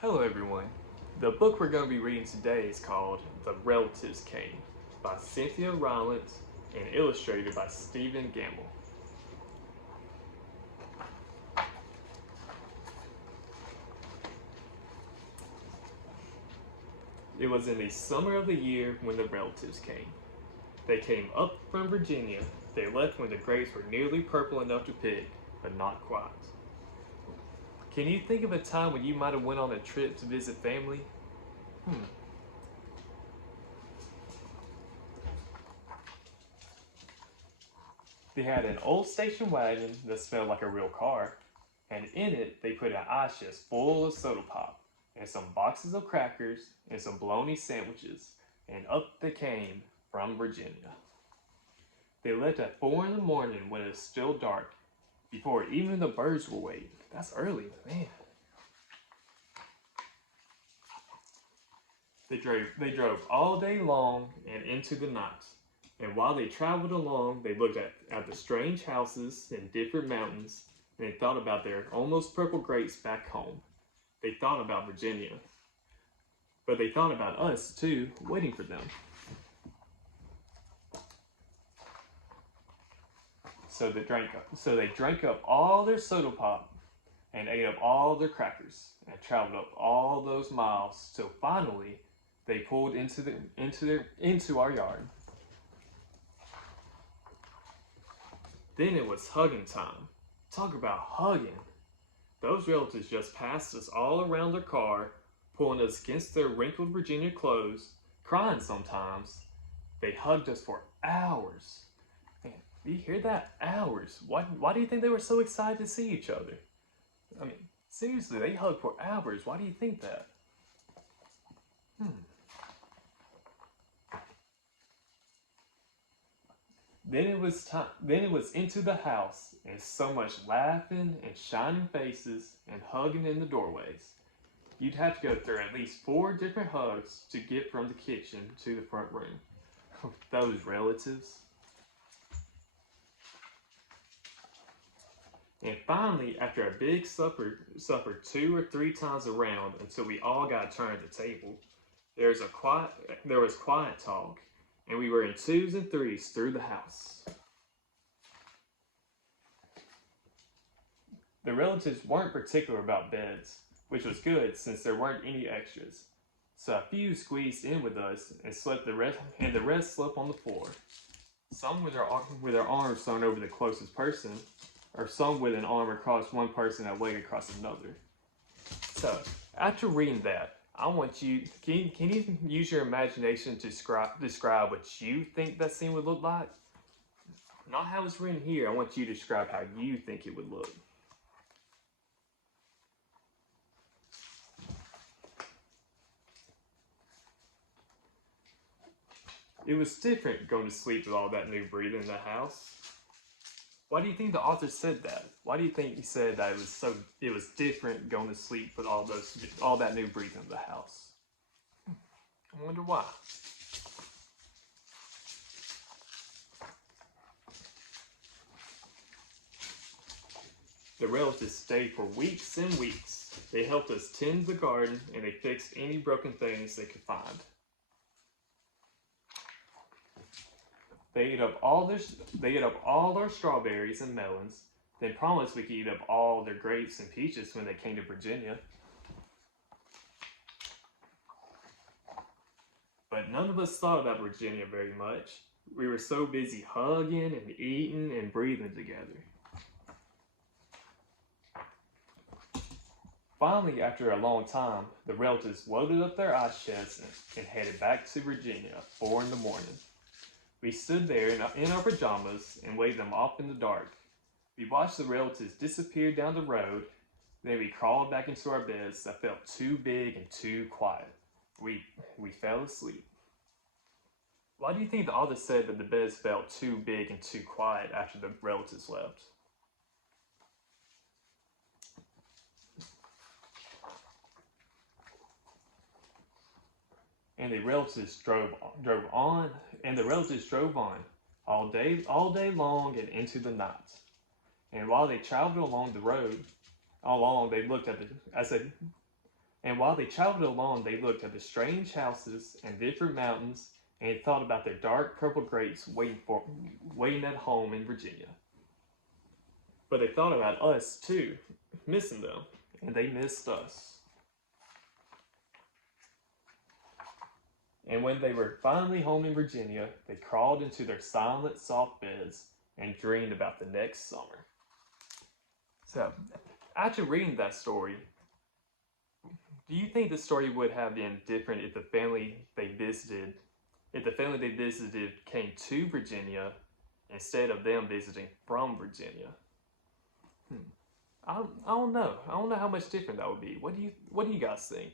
Hello everyone. The book we're going to be reading today is called The Relatives Came by Cynthia Rowlands and illustrated by Stephen Gamble. It was in the summer of the year when the relatives came. They came up from Virginia. They left when the grapes were nearly purple enough to pick, but not quite. Can you think of a time when you might have went on a trip to visit family? Hmm. They had an old station wagon that smelled like a real car, and in it they put an ice chest full of soda pop, and some boxes of crackers, and some bologna sandwiches, and up they came from Virginia. They left at 4 in the morning when it was still dark, before even the birds were awake. That's early, man. They drove all day long and into the night. And while they traveled along, they looked at the strange houses and different mountains, and they thought about their almost purple grapes back home. They thought about Virginia. But they thought about us, too, waiting for them. So they drank up all their soda pop and ate up all their crackers and traveled up all those miles till finally they pulled into our yard. Then it was hugging time. Talk about hugging. Those relatives just passed us all around their car, pulling us against their wrinkled Virginia clothes, crying sometimes. They hugged us for hours. Man, do you hear that? Hours. Why do you think they were so excited to see each other? I mean, seriously, they hugged for hours. Why do you think that? Hmm. Then it was into the house, and so much laughing and shining faces and hugging in the doorways. You'd have to go through at least 4 different hugs to get from the kitchen to the front room. Those relatives. And finally, after a big supper 2 or 3 times around until we all got a turn at the table, there was quiet talk, and we were in 2s and 3s through the house. The relatives weren't particular about beds, which was good since there weren't any extras. So a few squeezed in with us and the rest slept on the floor. Some with their arms thrown over the closest person, or some with an arm across one person and a leg across another. So, after reading that, I want you, can you use your imagination to describe what you think that scene would look like? Not how it's written here, I want you to describe how you think it would look. It was different going to sleep with all that new breathing in the house. Why do you think the author said that? Why do you think he said that it was different going to sleep with all that new breathing in the house? I wonder why. The relatives stayed for weeks and weeks. They helped us tend the garden and they fixed any broken things they could find. They ate up all their strawberries and melons, then promised we could eat up all their grapes and peaches when they came to Virginia. But none of us thought about Virginia very much. We were so busy hugging and eating and breathing together. Finally, after a long time, the relatives loaded up their ice chests and headed back to Virginia at 4 in the morning. We stood there in our pajamas and waved them off in the dark. We watched the relatives disappear down the road, then we crawled back into our beds that felt too big and too quiet. We fell asleep. Why do you think the author said that the beds felt too big and too quiet after the relatives left? And the relatives drove on all day long and into the night. And while they traveled along the road, they looked at And while they traveled along, they looked at the strange houses and different mountains and thought about their dark purple grapes waiting at home in Virginia. But they thought about us too, missing them, and they missed us. And when they were finally home in Virginia, they crawled into their silent, soft beds and dreamed about the next summer. So, after reading that story, do you think the story would have been different if the family they visited came to Virginia instead of them visiting from Virginia? I don't know. I don't know how much different that would be. What do you guys think?